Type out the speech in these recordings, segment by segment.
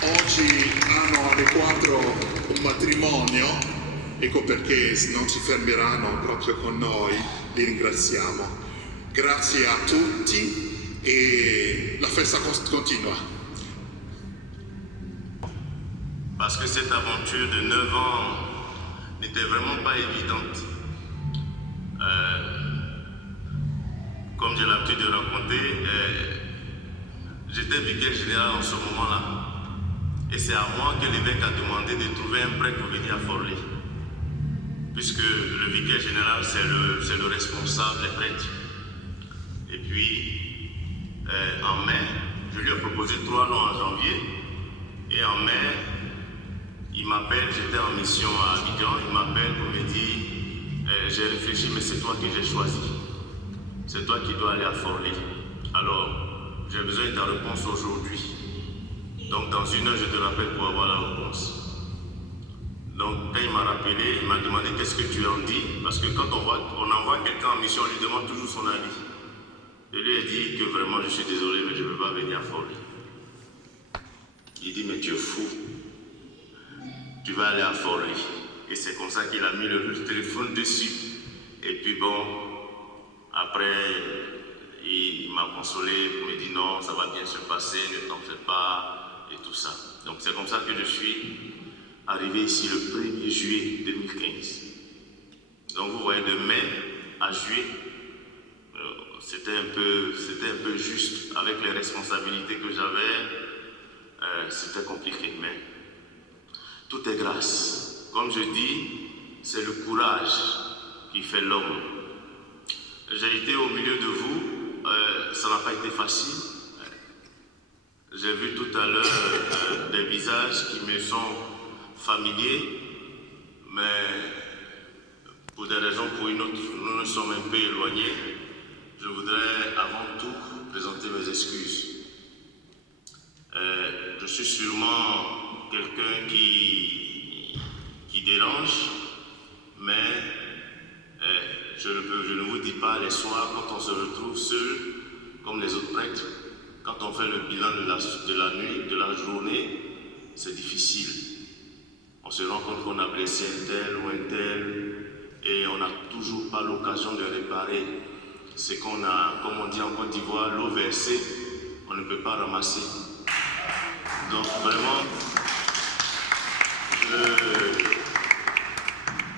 Oggi hanno alle 4 un matrimonio, ecco perché non si fermeranno proprio con noi, li ringraziamo. Grazie a tutti e la festa continua. Parce que cette aventure de 9 ans n'était vraiment pas évidente. Comme j'ai l'habitude de raconter, j'étais vicaire général en ce moment-là. Et c'est à moi que l'évêque a demandé de trouver un prêtre pour venir à Forlì. Puisque le vicaire général, c'est le responsable des prêtres. Et puis, en mai, je lui ai proposé 3 noms en janvier. Et en mai, il m'appelle, j'étais en mission à Abidjan, il m'appelle pour me dire j'ai réfléchi, mais c'est toi que j'ai choisi. C'est toi qui dois aller à Forlì. Alors, j'ai besoin de ta réponse aujourd'hui. Donc, dans 1 heure, je te rappelle pour avoir la réponse. Donc, quand il m'a rappelé, il m'a demandé qu'est-ce que tu en dis. Parce que quand on envoie quelqu'un en mission, on lui demande toujours son avis. Je lui ai dit que vraiment, je suis désolé, mais je ne peux pas venir à Forlì. Il dit, mais tu es fou. Tu vas aller à Forlì. Et c'est comme ça qu'il a mis le téléphone dessus. Et puis bon, après, il m'a consolé pour me dire non, ça va bien se passer, ne t'en fais pas, et tout ça. Donc c'est comme ça que je suis arrivé ici le 1er juillet 2015. Donc vous voyez, de mai à juillet, c'était un peu juste. Avec les responsabilités que j'avais, c'était compliqué, mais tout est grâce. Comme je dis, c'est le courage qui fait l'homme. J'ai été au milieu de vous, ça n'a pas été facile. J'ai vu tout à l'heure des visages qui me sont familiers, mais pour des raisons ou pour une autre, nous nous sommes un peu éloignés. Je voudrais avant tout présenter mes excuses. Je suis sûrement quelqu'un qui dérange, mais je ne vous dis pas les soirs quand on se retrouve seul, comme les autres prêtres, quand on fait le bilan de la nuit, de la journée, c'est difficile. On se rend compte qu'on a blessé un tel ou un tel, et on n'a toujours pas l'occasion de réparer ce qu'on a, comme on dit en Côte d'Ivoire, l'eau versée, on ne peut pas ramasser. Donc vraiment,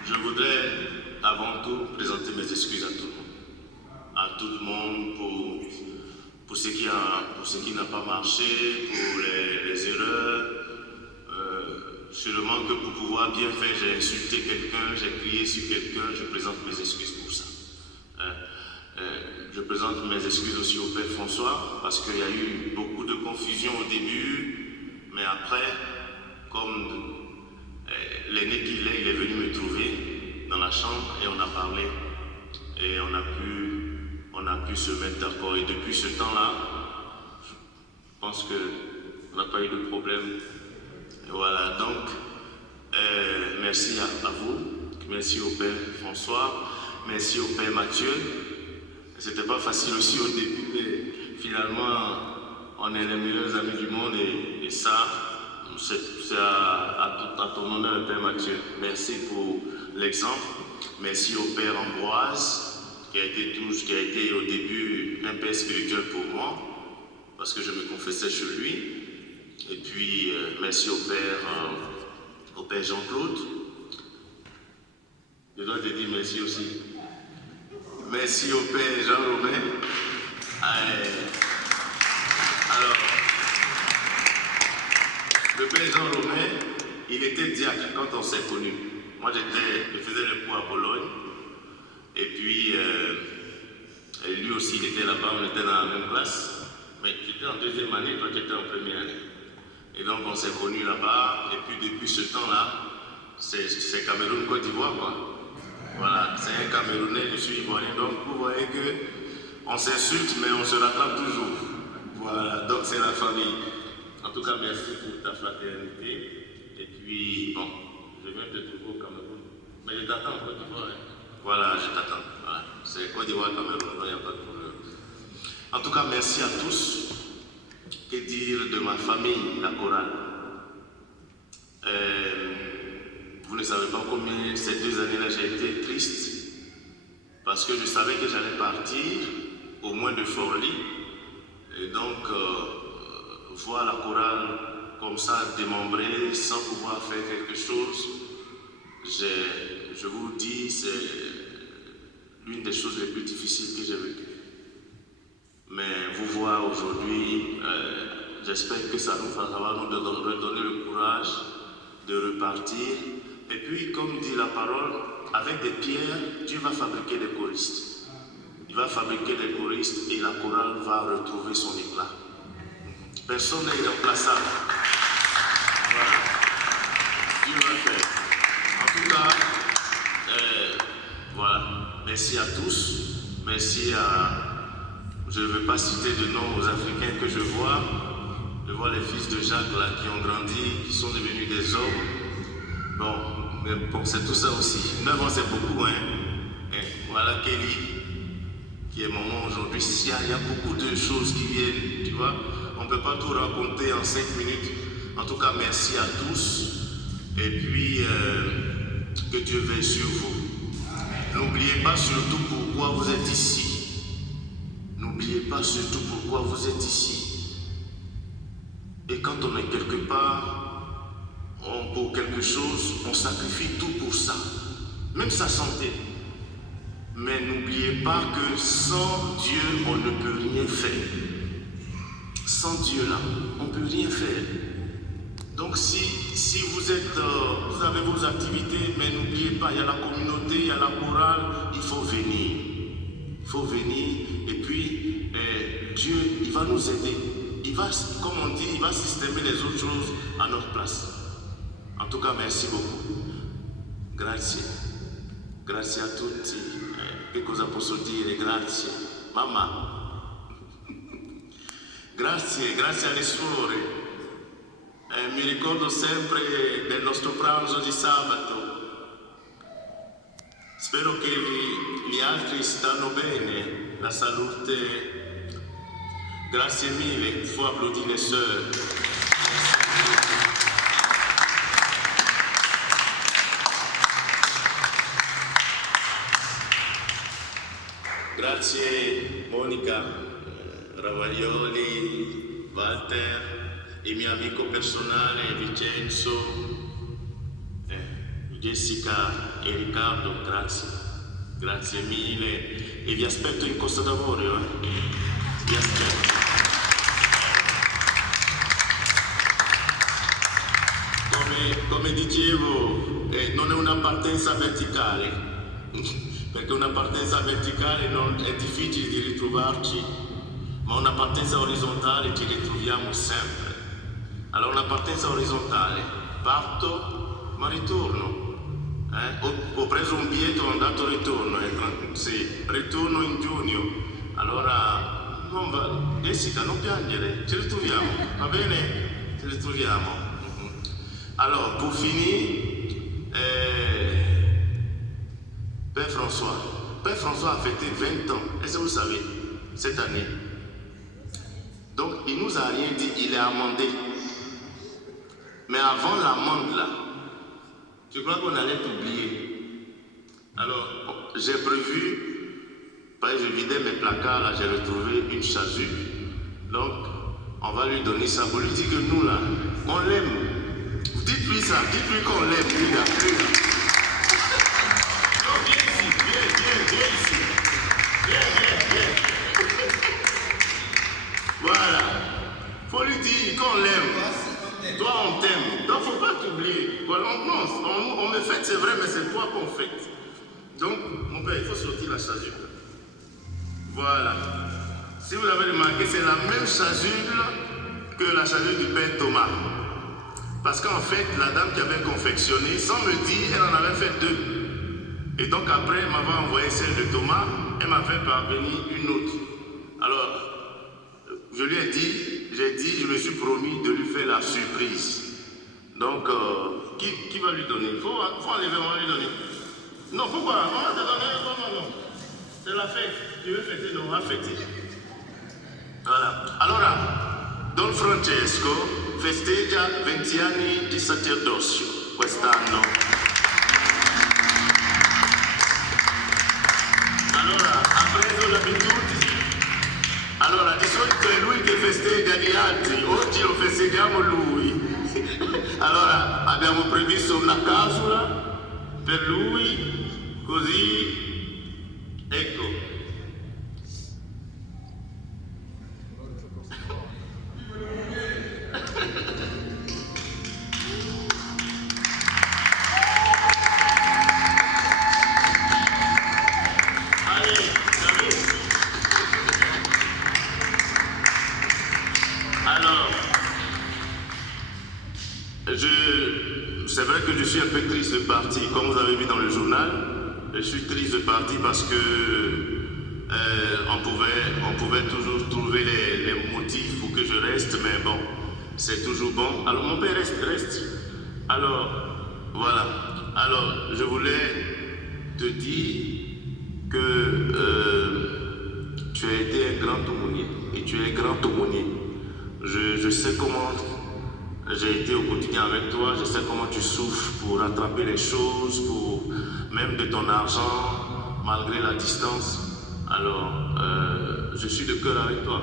je voudrais avant tout présenter mes excuses à tout le monde pour ce qui n'a pas marché, pour les erreurs. Sûrement que pour pouvoir bien faire, j'ai insulté quelqu'un, j'ai crié sur quelqu'un, je présente mes excuses pour ça. Je présente mes excuses aussi au Père François, parce qu'il y a eu beaucoup de confusion au début, mais après, comme l'aîné qu'il est, il est venu me trouver dans la chambre et on a parlé et on a pu se mettre d'accord. Et depuis ce temps-là, je pense qu'on n'a pas eu de problème. Et voilà, donc merci à vous, merci au Père François, merci au Père Mathieu. C'était pas facile aussi au début, mais finalement, on est les meilleurs amis du monde et ça, c'est à ton honneur, le Père Mathieu. Merci pour l'exemple. Merci au Père Ambroise, qui a été au début un père spirituel pour moi, parce que je me confessais chez lui. Et puis, merci au Père Jean-Claude. Je dois te dire merci aussi. Merci au Père Jean-Romain. Alors, le Père Jean-Romain, il était diacre quand on s'est connus. Moi, je faisais le cours à Bologne. Et puis, lui aussi, il était là-bas, on était dans la même classe. Mais j'étais en 2e année, toi, tu étais en 1re année. Et donc, on s'est connus là-bas. Et puis, depuis ce temps-là, c'est Cameroun-Côte d'Ivoire, quoi. Voilà, c'est un Camerounais, je suis Ivoirien. Donc, vous voyez qu'on s'insulte, mais on se rattrape toujours. Voilà, donc c'est la famille. En tout cas, merci pour ta fraternité. Et puis, bon, je viens de te trouver au Cameroun. Mais je t'attends en Côte d'Ivoire. Hein. Voilà, je t'attends. Voilà. C'est Côte d'Ivoire, Cameroun, il n'y a pas de problème. En tout cas, merci à tous. Que dire de ma famille, la chorale? ne savez pas combien ces 2 années-là j'ai été triste parce que je savais que j'allais partir au moins de Forlì et donc voir la chorale comme ça démembrée sans pouvoir faire quelque chose, je vous dis, c'est l'une des choses les plus difficiles que j'ai vécues. Mais vous voir aujourd'hui, j'espère que ça va nous redonner le courage de repartir. Et puis, comme dit la parole, avec des pierres, Dieu va fabriquer des choristes. Il va fabriquer des choristes et la chorale va retrouver son éclat. Personne n'est irremplaçable. Voilà. Dieu va faire. En tout cas, voilà. Merci à tous. Merci à... Je ne veux pas citer de nom aux Africains que je vois. Je vois les fils de Jacques là qui ont grandi, qui sont devenus des hommes. Bon, mais bon, c'est tout ça aussi. 9 ans, c'est beaucoup, hein. Et voilà Kelly, qui est maman aujourd'hui. Il y a beaucoup de choses qui viennent, tu vois. On ne peut pas tout raconter en 5 minutes. En tout cas, merci à tous. Et puis, que Dieu veille sur vous. N'oubliez pas surtout pourquoi vous êtes ici. N'oubliez pas surtout pourquoi vous êtes ici. Et quand on est quelque part, pour quelque chose, on sacrifie tout pour ça. Même sa santé. Mais n'oubliez pas que sans Dieu, on ne peut rien faire. Sans Dieu là, on ne peut rien faire. Donc si vous avez vos activités, mais n'oubliez pas, il y a la communauté, il y a la chorale, il faut venir. Il faut venir et puis Dieu, il va nous aider. Il va, comme on dit, il va systémer les autres choses à notre place. En tout cas, merci beaucoup. Grazie. Grazie a tutti. Che cosa posso dire? Grazie. Mamma. Grazie alle suore. Mi ricordo sempre del nostro pranzo di sabato. Spero che gli altri stanno bene, la salute. Grazie mille, il faut applaudir les sœurs. Grazie Monica, Ravaglioli, Walter, il mio amico personale Vincenzo, Jessica e Riccardo, grazie mille e vi aspetto in Costa d'Avorio, vi aspetto. Come dicevo, non è una partenza verticale, perché una partenza verticale è difficile di ritrovarci, ma una partenza orizzontale ci ritroviamo sempre. Allora una partenza orizzontale, parto ma ritorno. Ho preso un biglietto andato e ritorno, sì, ritorno in giugno. Allora, Jessica, non piangere, ci ritroviamo, va bene? Ci ritroviamo. Alors, pour finir, Père François a fêté 20 ans, est-ce que vous savez, cette année. Donc, il ne nous a rien dit, il est amendé. Mais avant l'amende là, je crois qu'on allait t'oublier. Alors, j'ai prévu, je vidais mes placards, là, j'ai retrouvé une chasuble. Donc, on va lui donner ça. Pour lui dire que nous, là, on l'aime. Dites-lui ça, dites-lui qu'on l'aime, lui, là. Non, viens ici, viens ici. Viens. Voilà. Faut lui dire qu'on l'aime. Toi, on t'aime. Donc, faut pas t'oublier. Voilà, on me fête, c'est vrai, mais c'est toi qu'on fête. Donc, mon père, il faut sortir la chasuble. Voilà. Si vous l'avez remarqué, c'est la même chasuble que la chasuble du père Thomas. Parce qu'en fait, la dame qui avait confectionné, sans me dire, elle en avait fait 2. Et donc après, elle m'avait envoyé celle de Thomas, elle m'a fait parvenir une autre. Alors, je lui ai dit, je me suis promis de lui faire la surprise. Donc, qui va lui donner? Il faut enlever, on va lui donner. Non, pourquoi? On va te donner, non. C'est la fête. Tu veux fêter, non, on va fêter. Voilà. Allora, Don Francesco festeggia 20 anni di sacerdozio quest'anno. infatti oggi lo festeggiamo lui. Allora abbiamo previsto una causula per lui, così, ecco. C'est vrai que je suis un peu triste de partir, comme vous avez vu dans le journal. Je suis triste de partir parce que on pouvait toujours trouver les motifs pour que je reste, mais bon, c'est toujours bon. Alors mon père reste. Alors, voilà. Alors, je voulais te dire que tu as été un grand aumônier et tu es un grand aumônier. Je sais comment j'ai été au quotidien avec toi, je sais comment tu souffres pour rattraper les choses, pour même de ton argent, malgré la distance. Alors, je suis de cœur avec toi.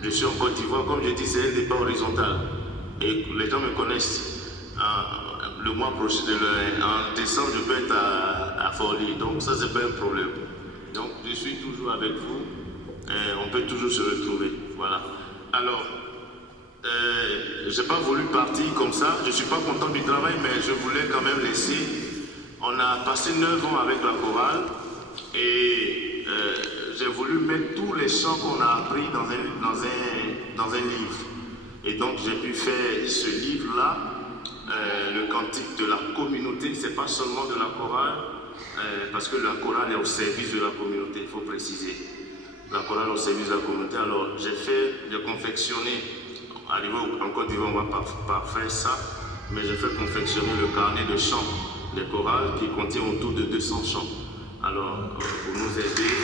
Je suis en Côte d'Ivoire, comme je dis, c'est un débat horizontal. Et les gens me connaissent. Le mois prochain, en décembre, je peux être à Forlì, donc ça, c'est pas un problème. Donc, je suis toujours avec vous. On peut toujours se retrouver. Voilà. Alors, je n'ai pas voulu partir comme ça. Je ne suis pas content du travail, mais je voulais quand même laisser. On a passé 9 ans avec la chorale et j'ai voulu mettre tous les chants qu'on a appris dans un livre. Et donc, j'ai pu faire ce livre-là, le cantique de la communauté. Ce n'est pas seulement de la chorale, parce que la chorale est au service de la communauté, il faut préciser. La chorale au service de la communauté. Alors, j'ai confectionné, arrivé en Côte d'Ivoire, on ne va pas faire ça, mais j'ai fait confectionner le carnet de chants des chorales qui contient autour de 200 chants. Alors, pour nous aider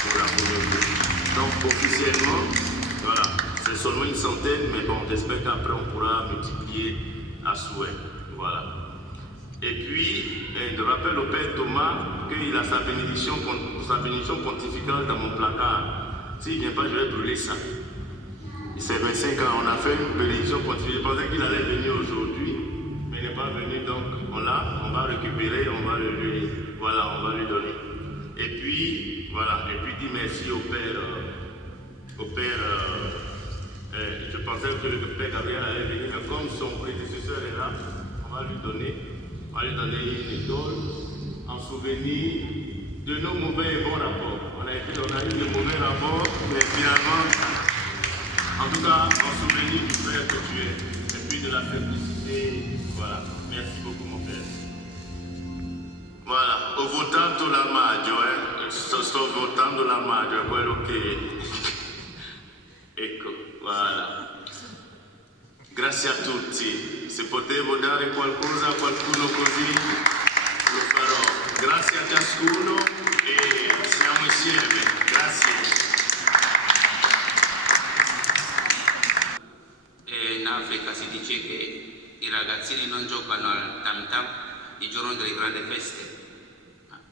pour la communauté. Donc, officiellement, voilà, c'est seulement une centaine, mais bon, j'espère qu'après, on pourra multiplier à souhait. Voilà. Et puis, je rappelle au Père Thomas qu'il a sa bénédiction pontificale dans mon placard. S'il ne vient pas, je vais brûler ça. C'est 25 ans, on a fait une bénédiction pontificale. Je pensais qu'il allait venir aujourd'hui, mais il n'est pas venu, donc on va récupérer, on va on va lui donner. Et puis, voilà, et puis dis merci au Père. Je pensais que le Père Gabriel allait venir, mais comme son prédécesseur est là, on va lui donner une étoile en souvenir de nos mauvais et bons rapports. On a eu de mauvais rapports, mais finalement, en tout cas, en souvenir du Père que tu es, et puis de la simplicité. Voilà. Merci beaucoup, mon Père. Voilà. Ho votato l'armadio, sto votando l'armadio, è quello che... Ecco, voilà. Grazie a tutti. Se potevo dare qualcosa a qualcuno così, lo farò. Grazie a ciascuno e siamo insieme. Grazie. In Africa si dice che i ragazzini non giocano al tam tam il giorno delle grandi feste.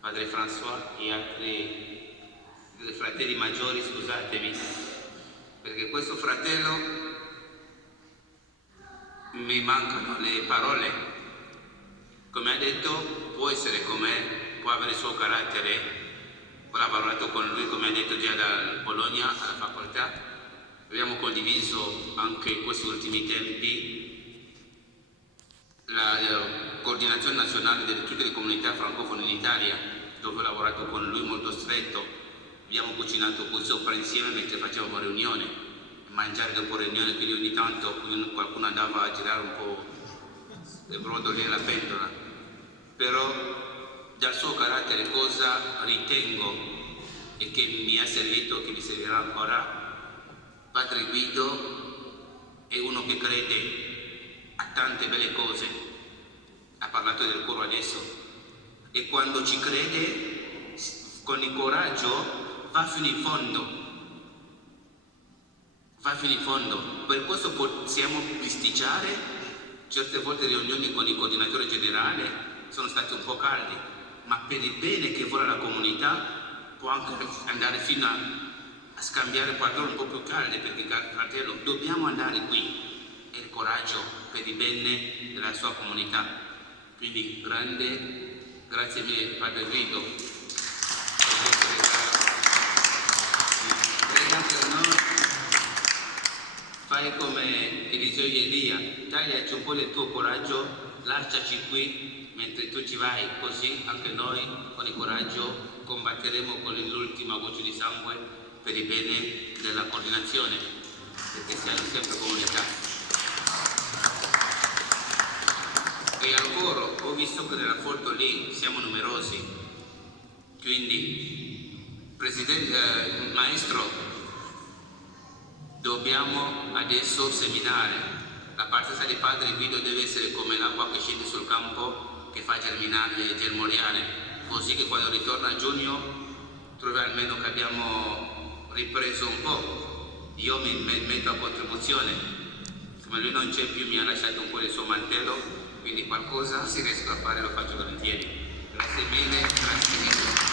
Padre François e altri fratelli maggiori, scusatemi, perché questo fratello mi mancano le parole. Come ha detto, può essere com'è, può avere il suo carattere. Ho lavorato con lui, come ha detto, già da Bologna alla facoltà. Abbiamo condiviso anche in questi ultimi tempi la coordinazione nazionale di tutte le comunità francofone in Italia, dove ho lavorato con lui molto stretto. Abbiamo cucinato qui sopra insieme mentre facevamo riunione, mangiare dopo riunione, quindi ogni tanto qualcuno andava a girare un po' le brodoli alla pentola. Però dal suo carattere cosa ritengo e che mi è servito, che mi servirà ancora, Padre Guido è uno che crede a tante belle cose, ha parlato del coro adesso, e quando ci crede, con il coraggio, va fino in fondo. Va fino in fondo. Per questo possiamo bisticciare, certe volte riunioni con il coordinatore generale sono state un po' calde, ma per il bene che vuole la comunità può anche andare fino a scambiare parole un po' più calde, perché fratello, dobbiamo andare qui, e il coraggio per il bene della sua comunità. Quindi grazie mille Padre Guido per essere prega per noi, fai come Eliseo e Elia, tagliaci un po' del tuo coraggio, lasciaci qui mentre tu ci vai, così anche noi con il coraggio combatteremo con l'ultima goccia di sangue per il bene della coordinazione, perché siamo sempre comunità. E al coro ho visto che nella foto lì siamo numerosi, quindi maestro, dobbiamo adesso seminare. La partenza di Padre Guido deve essere come l'acqua che scende sul campo, che fa germogliare, così che quando ritorna a giugno trovi almeno che abbiamo ripreso un po'. Io mi metto a contribuzione, come lui non c'è più mi ha lasciato un po' del suo mantello, quindi qualcosa se riesco a fare lo faccio volentieri. Grazie mille, grazie mille.